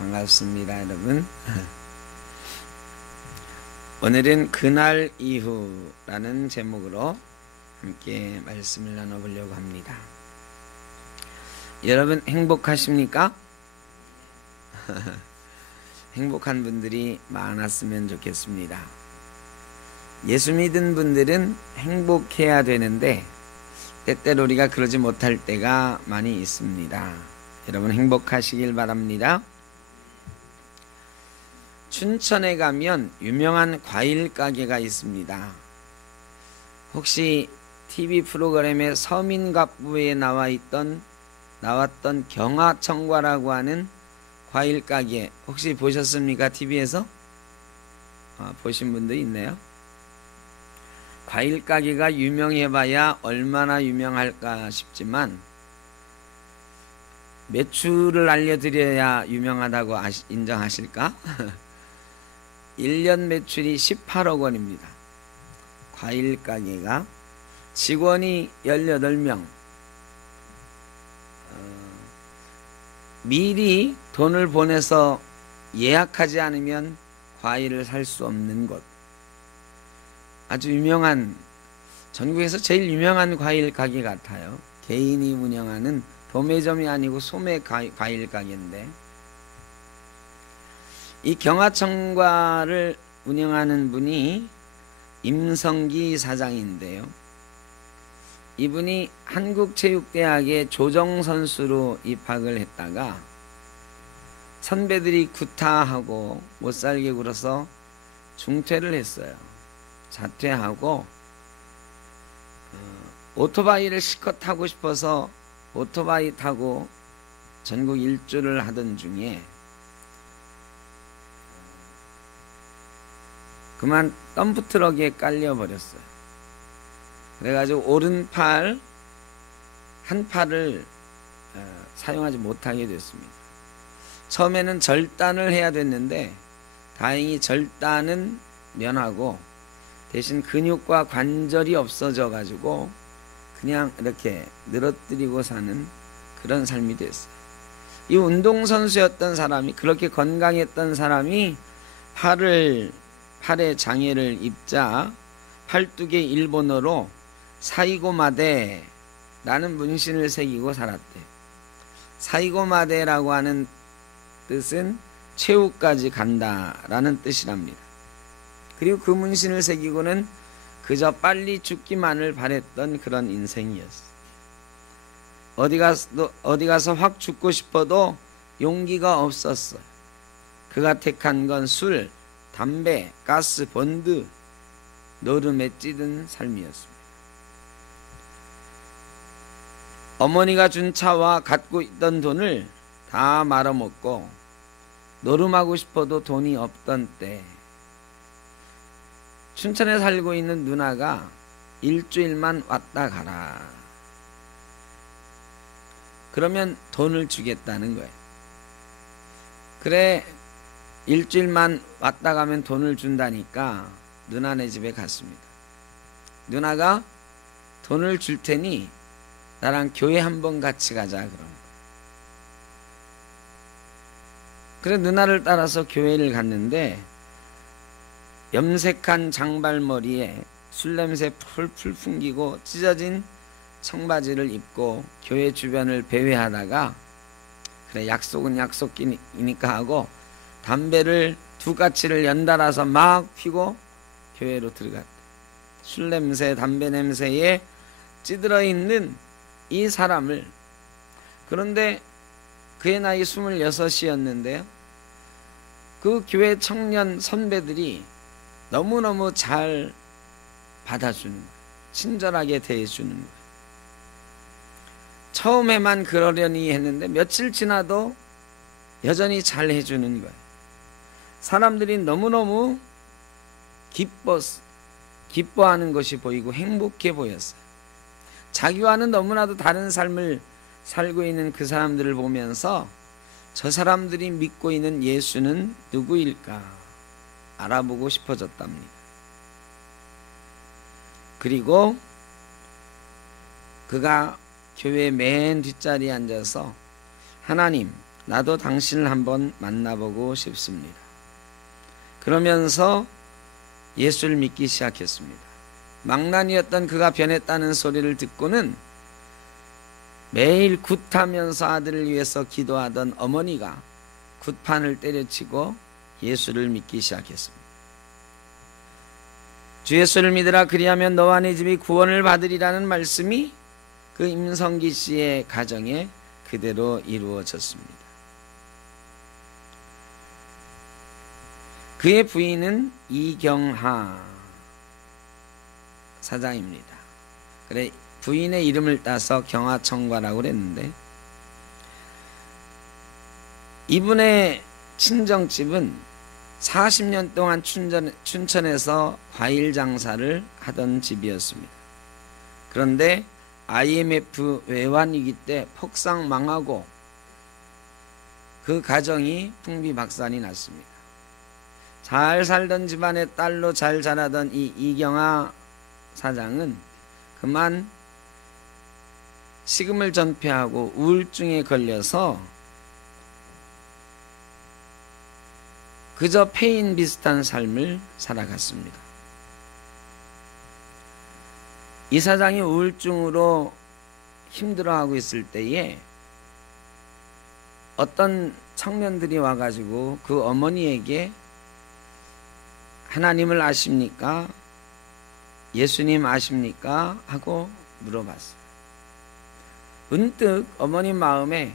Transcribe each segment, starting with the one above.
반갑습니다, 여러분. 오늘은 그날 이후라는 제목으로 함께 말씀을 나눠보려고 합니다. 여러분 행복하십니까? 행복한 분들이 많았으면 좋겠습니다. 예수 믿은 분들은 행복해야 되는데 때때로 우리가 그러지 못할 때가 많이 있습니다. 여러분 행복하시길 바랍니다. 춘천에 가면 유명한 과일 가게가 있습니다. 혹시 TV 프로그램에 서민갑부에 나왔던 경화청과라고 하는 과일 가게 혹시 보셨습니까? TV에서? 보신 분도 있네요. 과일 가게가 유명해봐야 얼마나 유명할까 싶지만 매출을 알려드려야 유명하다고 인정하실까? 1년 매출이 18억 원입니다. 과일 가게가 직원이 18명. 미리 돈을 보내서 예약하지 않으면 과일을 살 수 없는 곳. 아주 유명한, 전국에서 제일 유명한 과일 가게 같아요. 개인이 운영하는 도매점이 아니고 소매 과일 가게인데, 이 경화청과를 운영하는 분이 임성기 사장인데요. 이분이 한국체육대학에 조정선수로 입학을 했다가 선배들이 구타하고 못살게 굴어서 중퇴를 했어요. 자퇴하고 오토바이를 실컷 타고 싶어서 오토바이 타고 전국 일주를 하던 중에 그만 덤프트럭에 깔려버렸어요. 그래가지고 오른팔 한 팔을 사용하지 못하게 됐습니다. 처음에는 절단을 해야 됐는데 다행히 절단은 면하고 대신 근육과 관절이 없어져 가지고 그냥 이렇게 늘어뜨리고 사는 그런 삶이 됐어요. 이 운동선수였던 사람이, 그렇게 건강했던 사람이 팔에 장애를 입자 팔뚝에 일본어로 사이고마데라는 문신을 새기고 살았대. 사이고마데라고 하는 뜻은 최후까지 간다라는 뜻이랍니다. 그리고 그 문신을 새기고는 그저 빨리 죽기만을 바랬던 그런 인생이었어. 어디 가서 확 죽고 싶어도 용기가 없었어. 그가 택한 건 술, 담배, 가스, 본드, 노름에 찌든 삶이었습니다. 어머니가 준 차와 갖고 있던 돈을 다 말아먹고 노름하고 싶어도 돈이 없던 때 춘천에 살고 있는 누나가 일주일만 왔다 가라. 그러면 돈을 주겠다는 거예요. 그래, 일주일만 왔다 가면 돈을 준다니까 누나네 집에 갔습니다. 누나가 돈을 줄 테니 나랑 교회 한번 같이 가자 그런 거예요. 그래 누나를 따라서 교회를 갔는데 염색한 장발머리에 술냄새 풀풀 풍기고 찢어진 청바지를 입고 교회 주변을 배회하다가 그래 약속은 약속이니까 하고 담배를 2가치를 연달아서 막 피고 교회로 들어갔다. 술냄새, 담배 냄새에 찌들어 있는 이 사람을, 그런데 그의 나이 26이었는데요. 그 교회 청년 선배들이 너무너무 잘 받아주는 거예요. 친절하게 대해주는 거예요. 처음에만 그러려니 했는데 며칠 지나도 여전히 잘 해주는 거예요. 사람들이 너무너무 기뻐하는 것이 보이고 행복해 보였어요. 자기와는 너무나도 다른 삶을 살고 있는 그 사람들을 보면서 저 사람들이 믿고 있는 예수는 누구일까 알아보고 싶어졌답니다. 그리고 그가 교회 맨 뒷자리에 앉아서 하나님, 나도 당신을 한번 만나보고 싶습니다. 그러면서 예수를 믿기 시작했습니다. 망난이었던 그가 변했다는 소리를 듣고는 매일 굿하면서 아들을 위해서 기도하던 어머니가 굿판을 때려치고 예수를 믿기 시작했습니다. 주 예수를 믿으라, 그리하면 너와 네 집이 구원을 받으리라는 말씀이 그 임성기 씨의 가정에 그대로 이루어졌습니다. 그의 부인은 이경하 사장입니다. 그래, 부인의 이름을 따서 경하청과라고 그랬는데, 이분의 친정집은 40년 동안 춘천에서 과일 장사를 하던 집이었습니다. 그런데 IMF 외환위기 때 폭삭 망하고 그 가정이 풍비박산이 났습니다. 잘 살던 집안의 딸로 잘 자라던 이 이경하 사장은 그만 식음을 전폐하고 우울증에 걸려서 그저 폐인 비슷한 삶을 살아갔습니다. 이 사장이 우울증으로 힘들어하고 있을 때에 어떤 청년들이 와가지고 그 어머니에게 하나님을 아십니까? 예수님 아십니까? 하고 물어봤어요. 문득 어머님 마음에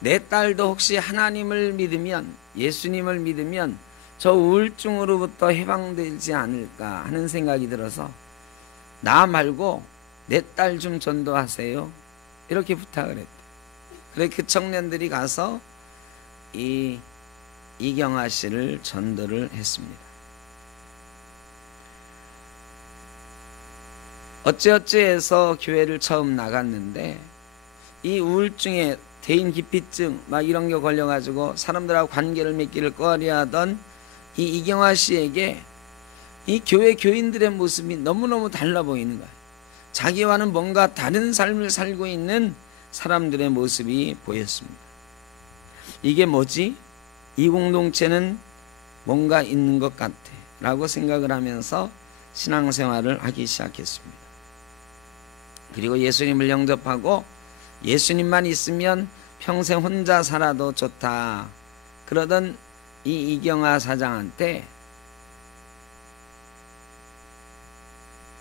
내 딸도 혹시 하나님을 믿으면, 예수님을 믿으면 저 우울증으로부터 해방되지 않을까 하는 생각이 들어서 나 말고 내 딸 좀 전도하세요, 이렇게 부탁을 했대요. 그래 그 청년들이 가서 이경하 씨를 전도를 했습니다. 어찌어찌해서 교회를 처음 나갔는데 이 우울증에 대인 기피증 막 이런 게 걸려가지고 사람들하고 관계를 맺기를 꺼려하던 이 이경하 씨에게 이 교회 교인들의 모습이 너무너무 달라 보이는 거예요. 자기와는 뭔가 다른 삶을 살고 있는 사람들의 모습이 보였습니다. 이게 뭐지? 이 공동체는 뭔가 있는 것 같아 라고 생각을 하면서 신앙생활을 하기 시작했습니다. 그리고 예수님을 영접하고 예수님만 있으면 평생 혼자 살아도 좋다 그러던 이 이경하 사장한테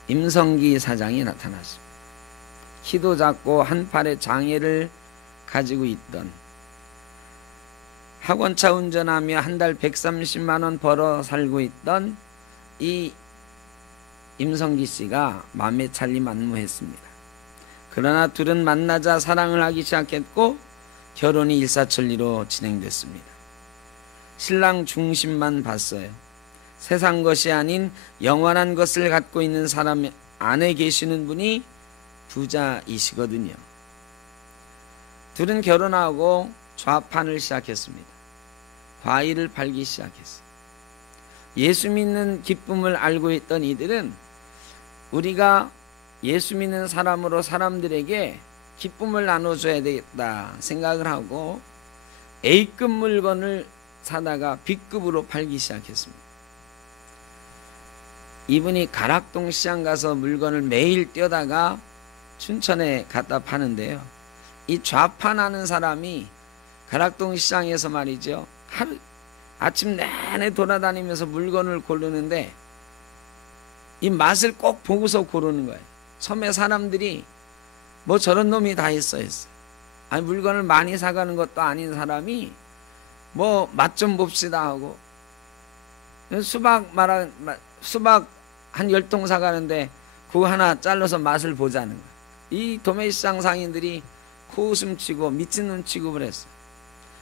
임성기 사장이 나타났습니다. 키도 작고 한 팔에 장애를 가지고 있던, 학원차 운전하며 한 달 130만 원 벌어 살고 있던 이 임성기 씨가 마음에 찰리 만무했습니다. 그러나 둘은 만나자 사랑을 하기 시작했고 결혼이 일사천리로 진행됐습니다. 신랑 중심만 봤어요. 세상 것이 아닌 영원한 것을 갖고 있는 사람 안에 계시는 분이 부자이시거든요. 둘은 결혼하고 좌판을 시작했습니다. 과일을 팔기 시작했어요. 예수 믿는 기쁨을 알고 있던 이들은 우리가 예수 믿는 사람으로 사람들에게 기쁨을 나눠줘야 되겠다 생각을 하고 A급 물건을 사다가 B급으로 팔기 시작했습니다. 이분이 가락동 시장 가서 물건을 매일 뛰어다가 춘천에 갖다 파는데요. 이 좌판하는 사람이 가락동 시장에서 말이죠, 하루 아침 내내 돌아다니면서 물건을 고르는데 이 맛을 꼭 보고서 고르는 거예요. 처음에 사람들이 뭐 저런 놈이 다 있어 했어요. 아니 물건을 많이 사가는 것도 아닌 사람이 뭐 맛 좀 봅시다 하고 수박 한 10통 사가는데 그거 하나 잘라서 맛을 보자는 거예요. 이 도매시장 상인들이 코웃음 치고 미친 눈 취급을 했어요.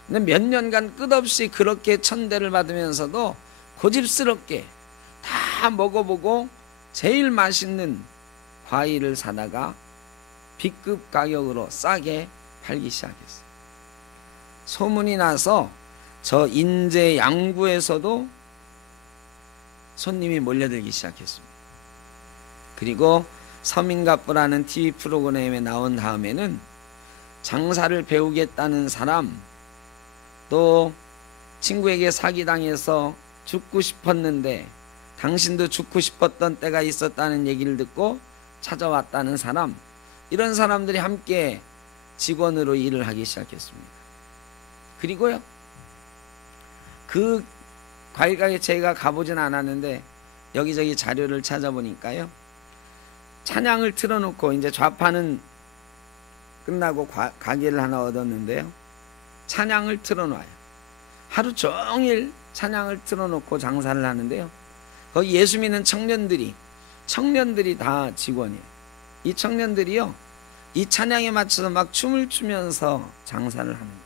근데 몇 년간 끝없이 그렇게 천대를 받으면서도 고집스럽게 다 먹어보고 제일 맛있는 과일을 사다가 B급 가격으로 싸게 팔기 시작했어요. 소문이 나서 저 인제 양구에서도 손님이 몰려들기 시작했습니다. 그리고 서민갑부라는 TV 프로그램에 나온 다음에는 장사를 배우겠다는 사람 또 친구에게 사기당해서 죽고 싶었는데 당신도 죽고 싶었던 때가 있었다는 얘기를 듣고 찾아왔다는 사람, 이런 사람들이 함께 직원으로 일을 하기 시작했습니다. 그리고요, 그 과일가게 제가 가보진 않았는데 여기저기 자료를 찾아보니까요, 찬양을 틀어놓고, 이제 좌파는 끝나고 가게를 하나 얻었는데요, 찬양을 틀어놔요. 하루 종일 찬양을 틀어놓고 장사를 하는데요, 거기 예수 믿는 청년들이 다 직원이에요. 이 청년들이요, 이 찬양에 맞춰서 막 춤을 추면서 장사를 하는 거예요.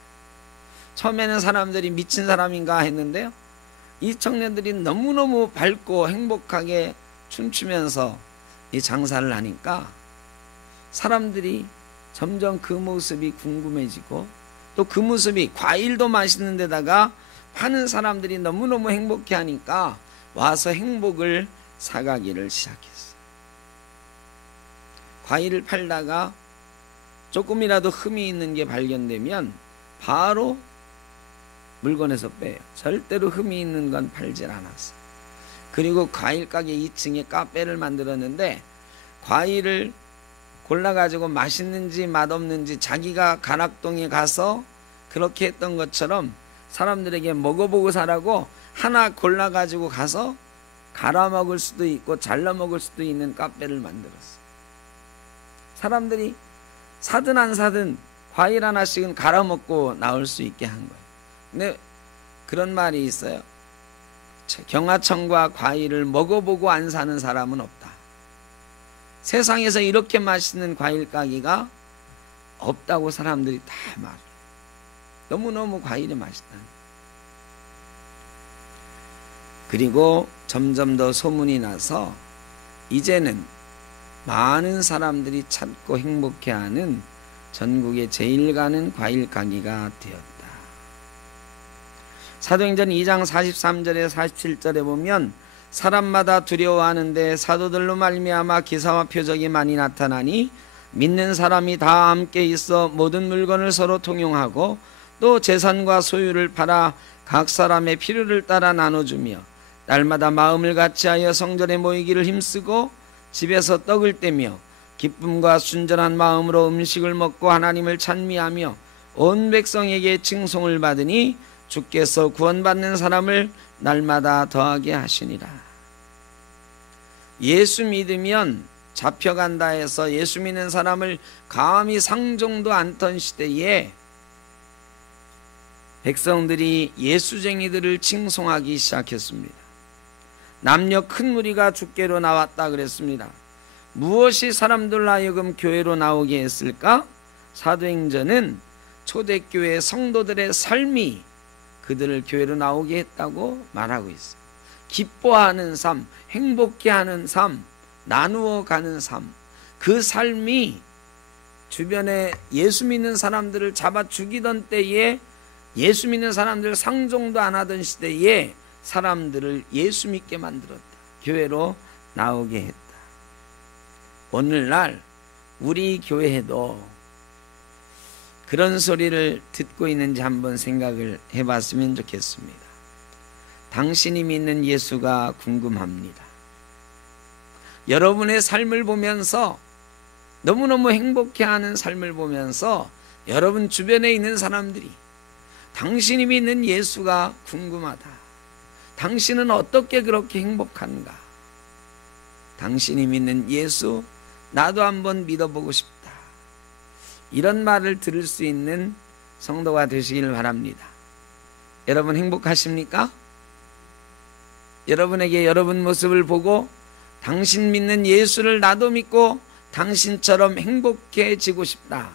처음에는 사람들이 미친 사람인가 했는데요, 이 청년들이 너무너무 밝고 행복하게 춤추면서 이 장사를 하니까 사람들이 점점 그 모습이 궁금해지고, 또 그 모습이, 과일도 맛있는 데다가 파는 사람들이 너무너무 행복해 하니까 와서 행복을 사가기를 시작했어요. 과일을 팔다가 조금이라도 흠이 있는 게 발견되면 바로 물건에서 빼요. 절대로 흠이 있는 건 팔질 않았어요. 그리고 과일 가게 2층에 카페를 만들었는데, 과일을 골라가지고 맛있는지 맛없는지 자기가 가락동에 가서 그렇게 했던 것처럼 사람들에게 먹어보고 사라고 하나 골라가지고 가서 갈아 먹을 수도 있고 잘라 먹을 수도 있는 카페를 만들었어요. 사람들이 사든 안 사든 과일 하나씩은 갈아 먹고 나올 수 있게 한 거예요. 근데 그런 말이 있어요. 경하청과 과일을 먹어보고 안 사는 사람은 없다. 세상에서 이렇게 맛있는 과일 가게가 없다고 사람들이 다 말해요. 너무너무 과일이 맛있다니. 그리고 점점 더 소문이 나서 이제는 많은 사람들이 찾고 행복해하는 전국에 제일 가는 과일 가게가 되었다. 사도행전 2장 43절에 47절에 보면, 사람마다 두려워하는데 사도들로 말미암아 기사와 표적이 많이 나타나니 믿는 사람이 다 함께 있어 모든 물건을 서로 통용하고 또 재산과 소유를 팔아 각 사람의 필요를 따라 나눠주며 날마다 마음을 같이하여 성전에 모이기를 힘쓰고 집에서 떡을 떼며 기쁨과 순전한 마음으로 음식을 먹고 하나님을 찬미하며 온 백성에게 칭송을 받으니 주께서 구원받는 사람을 날마다 더하게 하시니라. 예수 믿으면 잡혀간다 해서 예수 믿는 사람을 감히 상종도 않던 시대에 백성들이 예수쟁이들을 칭송하기 시작했습니다. 남녀 큰 무리가 주께로 나왔다 그랬습니다. 무엇이 사람들 하여금 교회로 나오게 했을까? 사도행전은 초대교회 성도들의 삶이 그들을 교회로 나오게 했다고 말하고 있어요. 기뻐하는 삶, 행복해하는 삶, 나누어 가는 삶, 그 삶이 주변에 예수 믿는 사람들을 잡아 죽이던 때에, 예수 믿는 사람들 상종도 안 하던 시대에 사람들을 예수 믿게 만들었다. 교회로 나오게 했다. 오늘날 우리 교회에도 그런 소리를 듣고 있는지 한번 생각을 해봤으면 좋겠습니다. 당신이 믿는 예수가 궁금합니다. 여러분의 삶을 보면서, 너무너무 행복해하는 삶을 보면서 여러분 주변에 있는 사람들이 당신이 믿는 예수가 궁금하다. 당신은 어떻게 그렇게 행복한가? 당신이 믿는 예수, 나도 한번 믿어보고 싶다. 이런 말을 들을 수 있는 성도가 되시길 바랍니다. 여러분 행복하십니까? 여러분에게 여러분 모습을 보고 당신 믿는 예수를 나도 믿고 당신처럼 행복해지고 싶다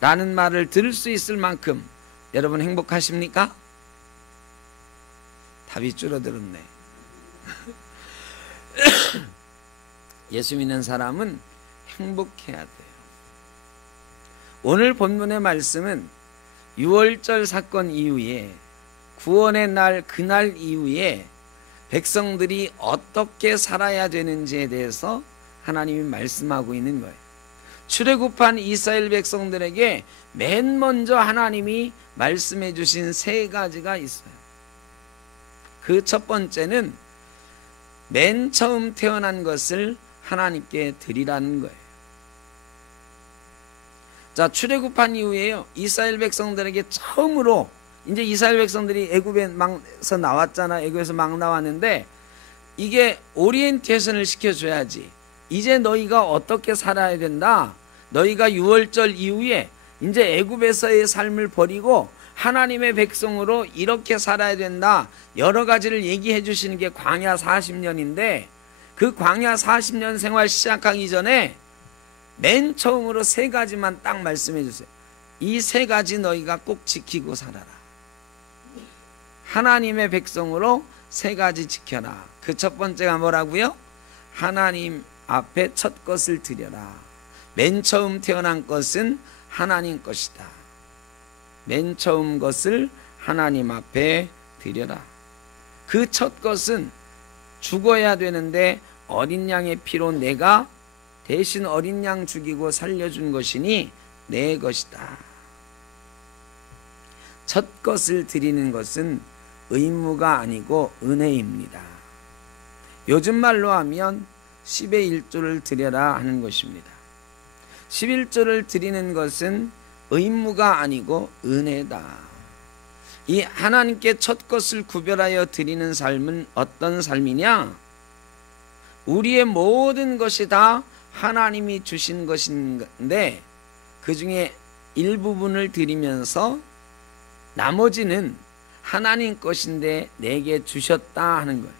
라는 말을 들을 수 있을 만큼 여러분 행복하십니까? 답이 줄어들었네. 예수 믿는 사람은 행복해야 돼요. 오늘 본문의 말씀은 6월절 사건 이후에, 구원의 날, 그날 이후에 백성들이 어떻게 살아야 되는지에 대해서 하나님이 말씀하고 있는 거예요. 출애굽한 이스라엘 백성들에게 맨 먼저 하나님이 말씀해 주신 세 가지가 있어요. 그 첫 번째는 맨 처음 태어난 것을 하나님께 드리라는 거예요. 자, 출애굽한 이후에요, 이스라엘 백성들에게 처음으로, 이제 이스라엘 백성들이 애굽에서 나왔잖아. 애굽에서 막 나왔는데 이게 오리엔테이션을 시켜줘야지. 이제 너희가 어떻게 살아야 된다. 너희가 유월절 이후에 이제 애굽에서의 삶을 버리고 하나님의 백성으로 이렇게 살아야 된다. 여러 가지를 얘기해 주시는 게 광야 40년인데 그 광야 40년 생활 시작하기 전에 맨 처음으로 세 가지만 딱 말씀해 주세요. 이 세 가지 너희가 꼭 지키고 살아라. 하나님의 백성으로 세 가지 지켜라. 그 첫 번째가 뭐라고요? 하나님 앞에 첫 것을 드려라. 맨 처음 태어난 것은 하나님 것이다. 맨 처음 것을 하나님 앞에 드려라. 그 첫 것은 죽어야 되는데 어린 양의 피로 내가 대신 어린 양 죽이고 살려준 것이니 내 것이다. 첫 것을 드리는 것은 의무가 아니고 은혜입니다. 요즘 말로 하면 10의 1조를 드려라 하는 것입니다. 11조를 드리는 것은 의무가 아니고 은혜다. 이 하나님께 첫 것을 구별하여 드리는 삶은 어떤 삶이냐? 우리의 모든 것이 다 하나님이 주신 것인데 그 중에 일부분을 드리면서 나머지는 하나님 것인데 내게 주셨다 하는 거예요.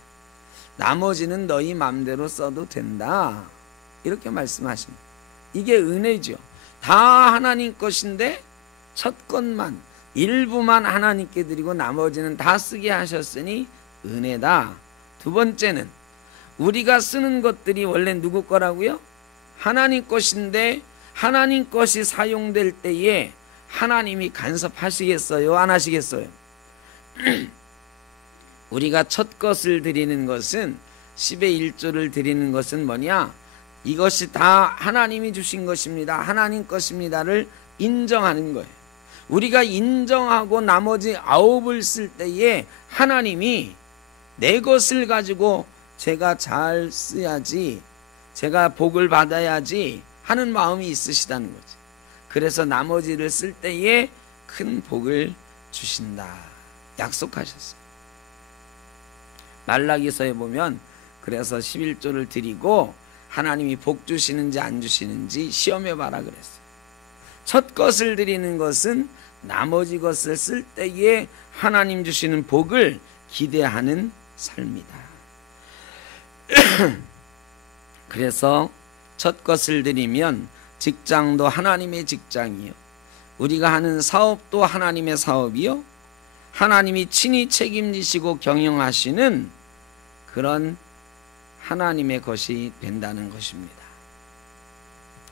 나머지는 너희 마음대로 써도 된다. 이렇게 말씀하십니다. 이게 은혜죠. 다 하나님 것인데 첫 것만, 일부만 하나님께 드리고 나머지는 다 쓰게 하셨으니 은혜다. 두 번째는 우리가 쓰는 것들이 원래 누구 거라고요? 하나님 것인데 하나님 것이 사용될 때에 하나님이 간섭하시겠어요? 안 하시겠어요? 우리가 첫 것을 드리는 것은 10의 1조를 드리는 것은 뭐냐? 이것이 다 하나님이 주신 것입니다. 하나님 것입니다를 인정하는 거예요. 우리가 인정하고 나머지 9을 쓸 때에 하나님이 내 것을 가지고 제가 잘 써야지, 제가 복을 받아야지 하는 마음이 있으시다는 거지. 그래서 나머지를 쓸 때에 큰 복을 주신다. 약속하셨어요. 말라기서에 보면 그래서 11조를 드리고 하나님이 복 주시는지 안 주시는지 시험해봐라 그랬어요. 첫 것을 드리는 것은 나머지 것을 쓸 때에 하나님 주시는 복을 기대하는 삶이다. 그래서 첫 것을 드리면 직장도 하나님의 직장이요, 우리가 하는 사업도 하나님의 사업이요, 하나님이 친히 책임지시고 경영하시는 그런 하나님의 것이 된다는 것입니다.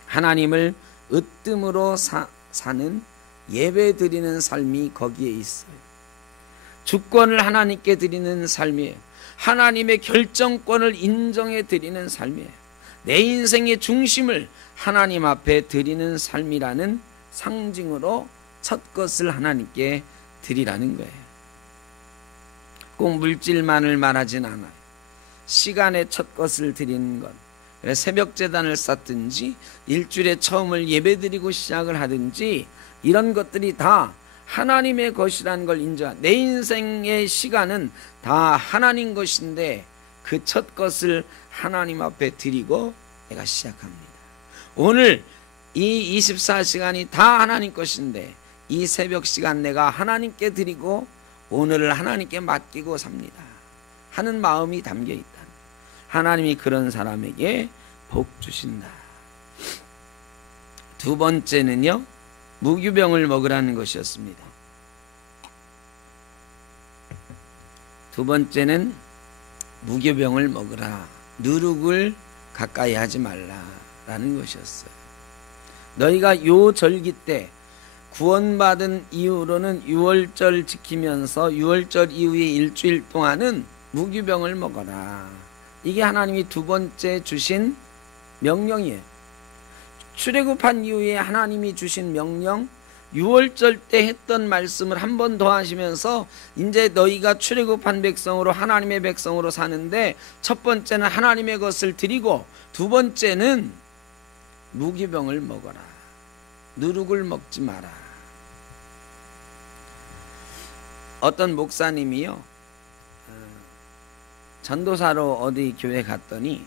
하나님을 으뜸으로 사는 예배 드리는 삶이 거기에 있어요. 주권을 하나님께 드리는 삶이에요. 하나님의 결정권을 인정해 드리는 삶이에요. 내 인생의 중심을 하나님 앞에 드리는 삶이라는 상징으로 첫 것을 하나님께 드리라는 거예요. 꼭 물질만을 말하진 않아요. 시간의 첫 것을 드리는 것, 새벽 제단을 쌓든지 일주일에 처음을 예배드리고 시작을 하든지 이런 것들이 다 하나님의 것이라는 걸 인정. 내 인생의 시간은 다 하나님 것인데 그 첫 것을 하나님 앞에 드리고 내가 시작합니다. 오늘 이 24시간이 다 하나님 것인데 이 새벽 시간 내가 하나님께 드리고 오늘을 하나님께 맡기고 삽니다 하는 마음이 담겨있다. 하나님이 그런 사람에게 복 주신다. 두 번째는요, 무교병을 먹으라는 것이었습니다. 두 번째는 무교병을 먹으라, 누룩을 가까이 하지 말라라는 것이었어요. 너희가 요 절기 때 구원받은 이후로는 유월절 지키면서 유월절 이후에 일주일 동안은 무교병을 먹어라. 이게 하나님이 두 번째 주신 명령이에요. 출애굽한 이후에 하나님이 주신 명령, 유월절 때 했던 말씀을 한 번 더 하시면서 이제 너희가 출애굽한 백성으로 하나님의 백성으로 사는데 첫 번째는 하나님의 것을 드리고 두 번째는 무기병을 먹어라. 누룩을 먹지 마라. 어떤 목사님이요, 전도사로 어디 교회 갔더니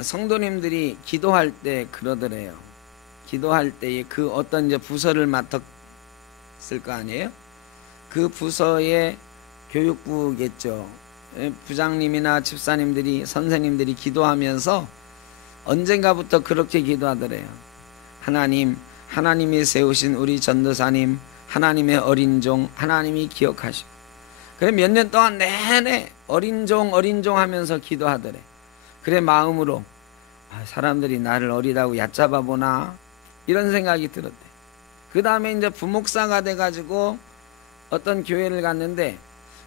성도님들이 기도할 때 그러더래요. 기도할 때에 그 어떤 이제 부서를 맡았을 거 아니에요? 그 부서의 교육부겠죠. 부장님이나 집사님들이, 선생님들이 기도하면서 언젠가부터 그렇게 기도하더래요. 하나님, 하나님이 세우신 우리 전도사님, 하나님의 어린 종, 하나님이 기억하시고. 그래 몇 년 동안 내내 어린 종 하면서 기도하더래. 그래 마음으로 사람들이 나를 어리다고 얕잡아 보나 이런 생각이 들었대. 그 다음에 이제 부목사가 돼가지고 어떤 교회를 갔는데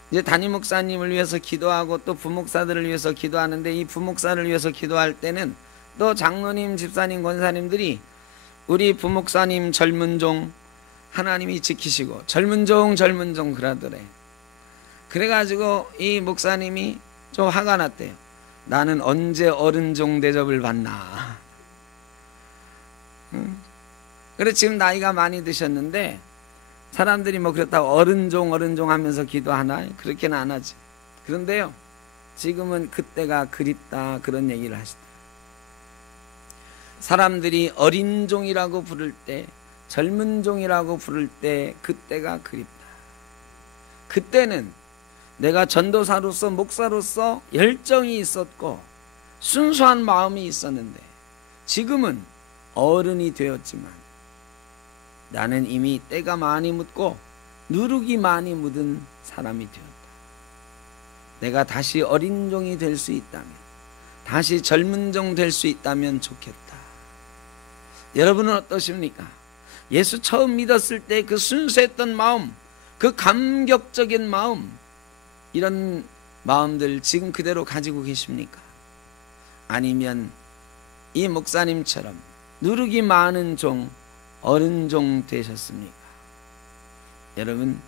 이제 담임 목사님을 위해서 기도하고 또 부목사들을 위해서 기도하는데 이 부목사를 위해서 기도할 때는 또 장로님, 집사님, 권사님들이 우리 부목사님 젊은 종 하나님이 지키시고 젊은 종 그러더래. 그래가지고 이 목사님이 좀 화가 났대요. 나는 언제 어른 종 대접을 받나. 그래 지금 나이가 많이 드셨는데 사람들이 뭐 그렇다고 어른 종 하면서 기도하나? 그렇게는 안 하지. 그런데요, 지금은 그때가 그립다 그런 얘기를 하시더라고요. 사람들이 어린 종이라고 부를 때, 젊은 종이라고 부를 때 그때가 그립다. 그때는 내가 전도사로서 목사로서 열정이 있었고 순수한 마음이 있었는데 지금은 어른이 되었지만 나는 이미 때가 많이 묻고 누룩이 많이 묻은 사람이 되었다. 내가 다시 어린 종이 될 수 있다면, 다시 젊은 종 될 수 있다면 좋겠다. 여러분은 어떠십니까? 예수 처음 믿었을 때 그 순수했던 마음, 그 감격적인 마음, 이런 마음들 지금 그대로 가지고 계십니까? 아니면 이 목사님처럼 누룩이 많은 종, 어른 종 되셨습니까? 여러분,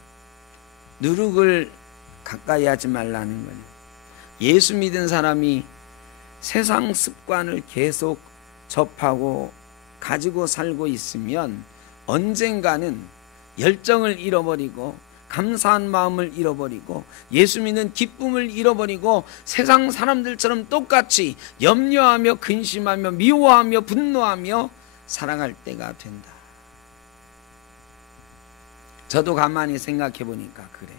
누룩을 가까이 하지 말라는 거예요. 예수 믿은 사람이 세상 습관을 계속 접하고 가지고 살고 있으면 언젠가는 열정을 잃어버리고 감사한 마음을 잃어버리고 예수 믿는 기쁨을 잃어버리고 세상 사람들처럼 똑같이 염려하며 근심하며 미워하며 분노하며 살아갈 때가 된다. 저도 가만히 생각해 보니까 그래.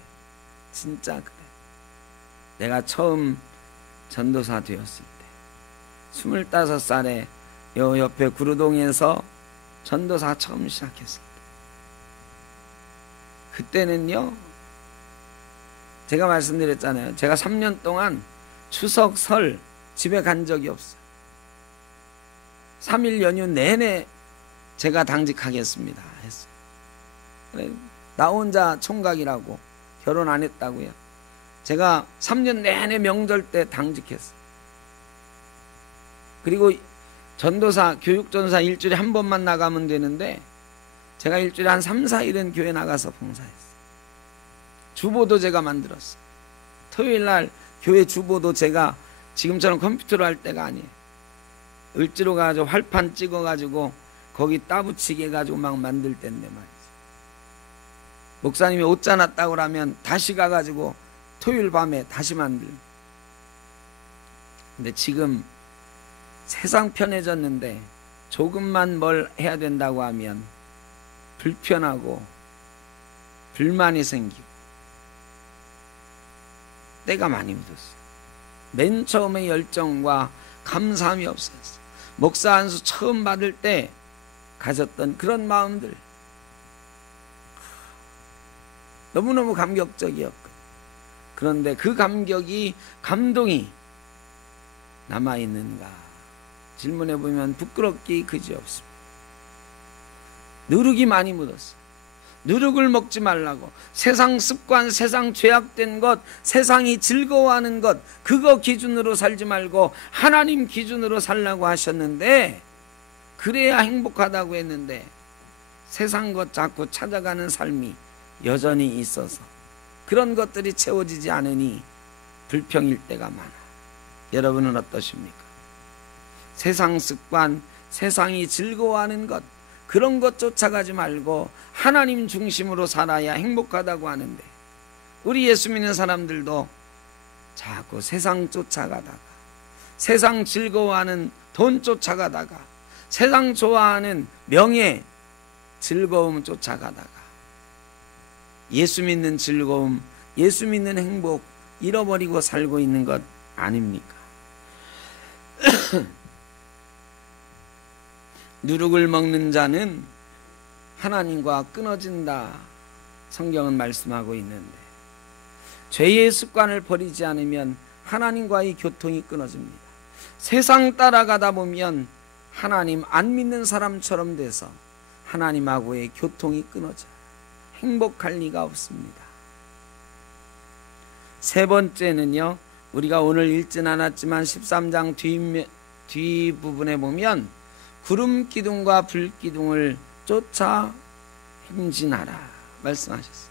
진짜 그래. 내가 처음 전도사 되었을 때 25살에 요 옆에 구루동에서 전도사 처음 시작했을 때 그때는요, 제가 말씀드렸잖아요. 제가 3년 동안 추석, 설 집에 간 적이 없어요. 3일 연휴 내내 제가 당직하겠습니다 했어요. 그래, 나 혼자 총각이라고 결혼 안 했다고요. 제가 3년 내내 명절 때 당직했어요. 그리고 전도사, 교육전사 일주일에 한 번만 나가면 되는데 제가 일주일에 한 3, 4일은 교회 나가서 봉사했어요. 주보도 제가 만들었어요. 토요일날 교회 주보도 제가 지금처럼 컴퓨터로 할 때가 아니에요. 을지로 가지고 활판 찍어가지고 거기 따붙이게 해가지고 막 만들 때인데 말이죠. 목사님이 옷 짜놨다고 하면 다시 가가지고 토요일 밤에 다시 만들. 근데 지금 세상 편해졌는데 조금만 뭘 해야 된다고 하면 불편하고 불만이 생기고 때가 많이 묻었어요. 맨 처음에 열정과 감사함이 없었어요. 목사 안수 처음 받을 때 가졌던 그런 마음들 너무너무 감격적이었고, 그런데 그 감격이, 감동이 남아있는가 질문해 보면 부끄럽기 그지없습니다. 누룩이 많이 묻었어요. 누룩을 먹지 말라고. 세상 습관, 세상 죄악된 것, 세상이 즐거워하는 것, 그거 기준으로 살지 말고 하나님 기준으로 살라고 하셨는데 그래야 행복하다고 했는데 세상 것 자꾸 찾아가는 삶이 여전히 있어서 그런 것들이 채워지지 않으니 불평일 때가 많아. 여러분은 어떠십니까? 세상 습관, 세상이 즐거워하는 것, 그런 것 쫓아가지 말고 하나님 중심으로 살아야 행복하다고 하는데 우리 예수 믿는 사람들도 자꾸 세상 쫓아가다가, 세상 즐거워하는 돈 쫓아가다가, 세상 좋아하는 명예, 즐거움 쫓아가다가 예수 믿는 즐거움, 예수 믿는 행복 잃어버리고 살고 있는 것 아닙니까? 누룩을 먹는 자는 하나님과 끊어진다, 성경은 말씀하고 있는데 죄의 습관을 버리지 않으면 하나님과의 교통이 끊어집니다. 세상 따라가다 보면 하나님 안 믿는 사람처럼 돼서 하나님하고의 교통이 끊어져요. 행복할 리가 없습니다. 세 번째는요, 우리가 오늘 읽진 않았지만 13장 뒷부분에 보면 구름 기둥과 불 기둥을 쫓아 행진하라 말씀하셨어요.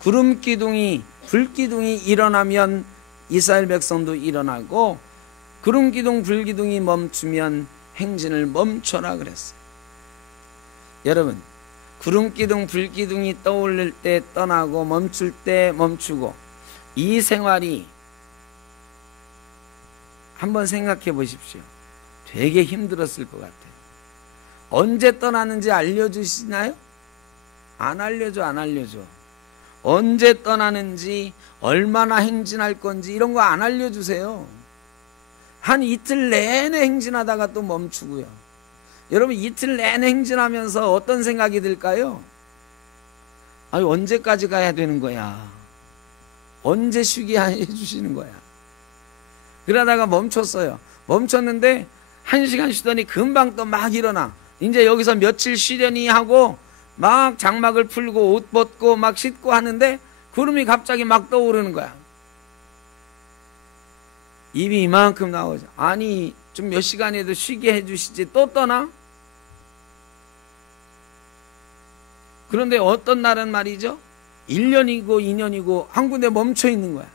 구름 기둥이, 불 기둥이 일어나면 이스라엘 백성도 일어나고 구름 기둥, 불 기둥이 멈추면 행진을 멈춰라 그랬어요. 여러분, 구름 기둥, 불 기둥이 떠오를 때 떠나고 멈출 때 멈추고 이 생활이 한번 생각해 보십시오. 되게 힘들었을 것 같아요. 언제 떠나는지 알려주시나요? 안 알려줘. 언제 떠나는지, 얼마나 행진할 건지 이런 거 안 알려주세요. 한 이틀 내내 행진하다가 또 멈추고요. 여러분, 이틀 내내 행진하면서 어떤 생각이 들까요? 아유, 언제까지 가야 되는 거야? 언제 쉬게 해주시는 거야? 그러다가 멈췄어요. 멈췄는데 1시간 쉬더니 금방 또 막 일어나. 이제 여기서 며칠 쉬려니 하고 막 장막을 풀고 옷 벗고 막 씻고 하는데 구름이 갑자기 막 떠오르는 거야. 입이 이만큼 나오죠. 아니, 좀 몇 시간에도 쉬게 해주시지 또 떠나? 그런데 어떤 날은 말이죠, 1년이고 2년이고 한 군데 멈춰 있는 거야.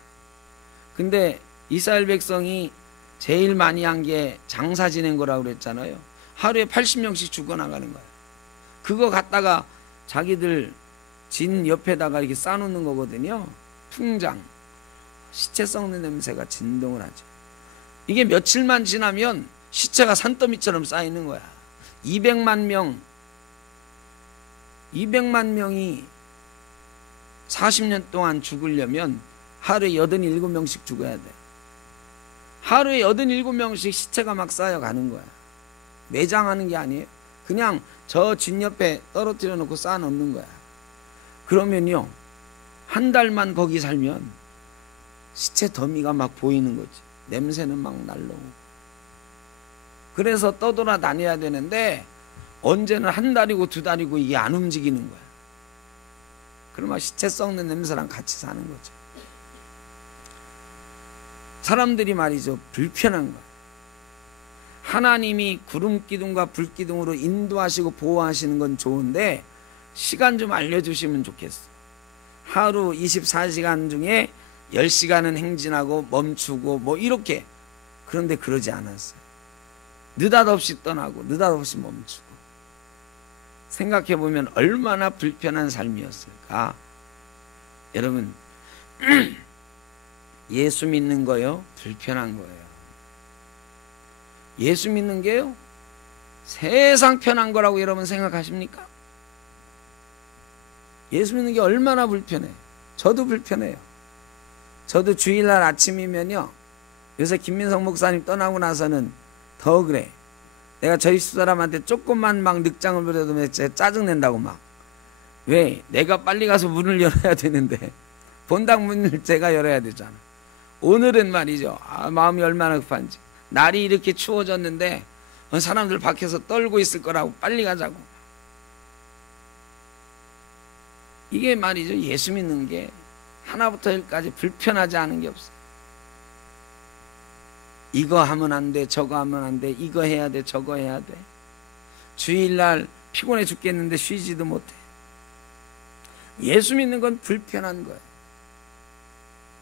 근데 이스라엘 백성이 제일 많이 한 게 장사 지낸 거라고 그랬잖아요. 하루에 80명씩 죽어나가는 거야. 그거 갖다가 자기들 진 옆에다가 이렇게 쌓아놓는 거거든요. 풍장. 시체 썩는 냄새가 진동을 하죠. 이게 며칠만 지나면 시체가 산더미처럼 쌓이는 거야. 200만 명이 40년 동안 죽으려면 하루에 87명씩 죽어야 돼. 하루에 87명씩 시체가 막 쌓여가는 거야. 매장하는 게 아니에요. 그냥 저 진 옆에 떨어뜨려 놓고 쌓아놓는 거야. 그러면요, 한 달만 거기 살면 시체 더미가 막 보이는 거지. 냄새는 막 날라오고. 그래서 떠돌아 다녀야 되는데 언제는 한 달이고 2달이고 이게 안 움직이는 거야. 그러면 시체 썩는 냄새랑 같이 사는 거죠. 사람들이 말이죠, 불편한 거야. 하나님이 구름 기둥과 불 기둥으로 인도하시고 보호하시는 건 좋은데 시간 좀 알려주시면 좋겠어. 하루 24시간 중에 10시간은 행진하고 멈추고 뭐 이렇게. 그런데 그러지 않았어요. 느닷없이 떠나고 느닷없이 멈추고. 생각해보면 얼마나 불편한 삶이었을까. 여러분, 예수 믿는 거요, 불편한 거예요. 예수 믿는 게요, 세상 편한 거라고 여러분 생각하십니까? 예수 믿는 게 얼마나 불편해요. 저도 불편해요. 저도 주일날 아침이면요, 요새 김민성 목사님 떠나고 나서는 더 그래. 내가 저희 집사람한테 조금만 막 늑장을 부려도 짜증낸다고 막. 왜? 내가 빨리 가서 문을 열어야 되는데 본당 문을 제가 열어야 되잖아. 오늘은 말이죠, 마음이 얼마나 급한지. 날이 이렇게 추워졌는데 사람들 밖에서 떨고 있을 거라고 빨리 가자고. 이게 말이죠, 예수 믿는 게 하나부터 열까지 불편하지 않은 게 없어요. 이거 하면 안 돼, 저거 하면 안 돼, 이거 해야 돼, 저거 해야 돼. 주일날 피곤해 죽겠는데 쉬지도 못해. 예수 믿는 건 불편한 거예요.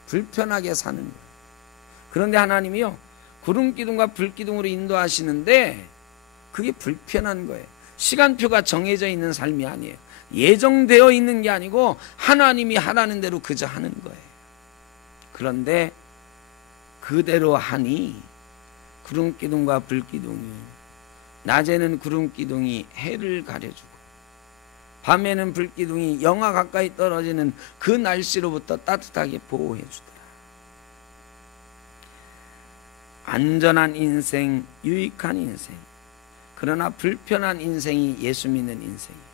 불편하게 사는 거예요. 그런데 하나님이요, 구름기둥과 불기둥으로 인도하시는데 그게 불편한 거예요. 시간표가 정해져 있는 삶이 아니에요. 예정되어 있는 게 아니고 하나님이 하라는 대로 그저 하는 거예요. 그런데 그대로 하니 구름기둥과 불기둥이, 낮에는 구름기둥이 해를 가려주고 밤에는 불기둥이 영하 가까이 떨어지는 그 날씨로부터 따뜻하게 보호해 주더라. 안전한 인생, 유익한 인생. 그러나 불편한 인생이 예수 믿는 인생이에요.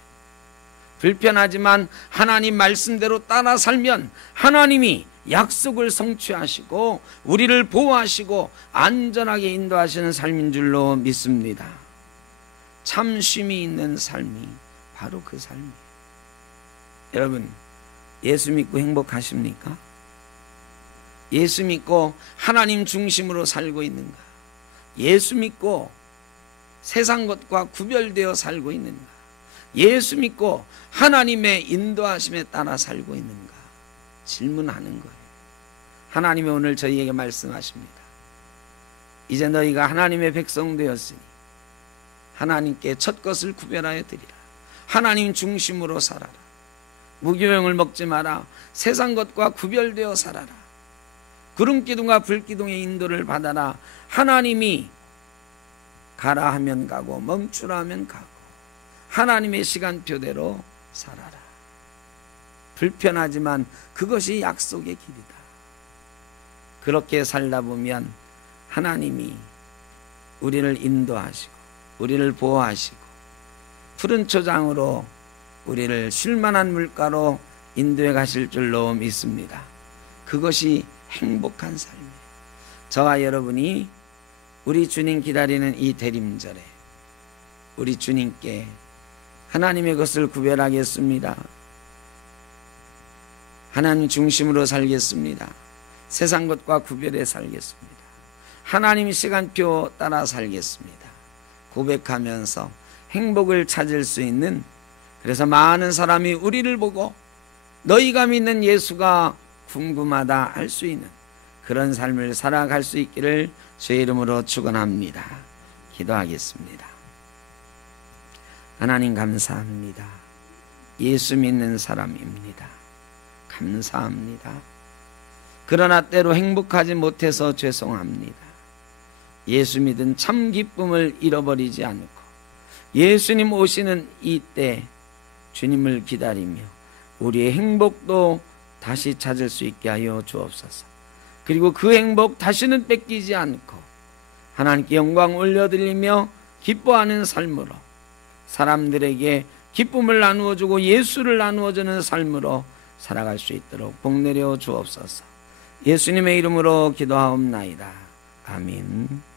불편하지만 하나님 말씀대로 따라 살면 하나님이 약속을 성취하시고 우리를 보호하시고 안전하게 인도하시는 삶인 줄로 믿습니다. 참 쉼이 있는 삶이 바로 그 삶이에요. 여러분, 예수 믿고 행복하십니까? 예수 믿고 하나님 중심으로 살고 있는가? 예수 믿고 세상 것과 구별되어 살고 있는가? 예수 믿고 하나님의 인도하심에 따라 살고 있는가? 질문하는 거예요. 하나님이 오늘 저희에게 말씀하십니다. 이제 너희가 하나님의 백성 되었으니 하나님께 첫 것을 구별하여 드리라. 하나님 중심으로 살아라. 무교병을 먹지 마라. 세상 것과 구별되어 살아라. 구름기둥과 불기둥의 인도를 받아라. 하나님이 가라 하면 가고 멈추라 하면 가고 하나님의 시간표대로 살아라. 불편하지만 그것이 약속의 길이다. 그렇게 살다 보면 하나님이 우리를 인도하시고 우리를 보호하시고 푸른 초장으로 우리를 쉴만한 물가로 인도해 가실 줄로 믿습니다. 그것이 행복한 삶이에요. 저와 여러분이 우리 주님 기다리는 이 대림절에 우리 주님께 하나님의 것을 구별하겠습니다. 하나님 중심으로 살겠습니다. 세상 것과 구별해 살겠습니다. 하나님 시간표 따라 살겠습니다. 고백하면서 행복을 찾을 수 있는, 그래서 많은 사람이 우리를 보고 너희가 믿는 예수가 궁금하다 할 수 있는 그런 삶을 살아갈 수 있기를 주의 이름으로 축원합니다. 기도하겠습니다. 하나님 감사합니다. 예수 믿는 사람입니다. 감사합니다. 그러나 때로 행복하지 못해서 죄송합니다. 예수 믿은 참 기쁨을 잃어버리지 않고 예수님 오시는 이때 주님을 기다리며 우리의 행복도 다시 찾을 수 있게 하여 주옵소서. 그리고 그 행복 다시는 뺏기지 않고 하나님께 영광 올려드리며 기뻐하는 삶으로 사람들에게 기쁨을 나누어주고 예수를 나누어주는 삶으로 살아갈 수 있도록 복 내려 주옵소서. 예수님의 이름으로 기도하옵나이다. 아멘.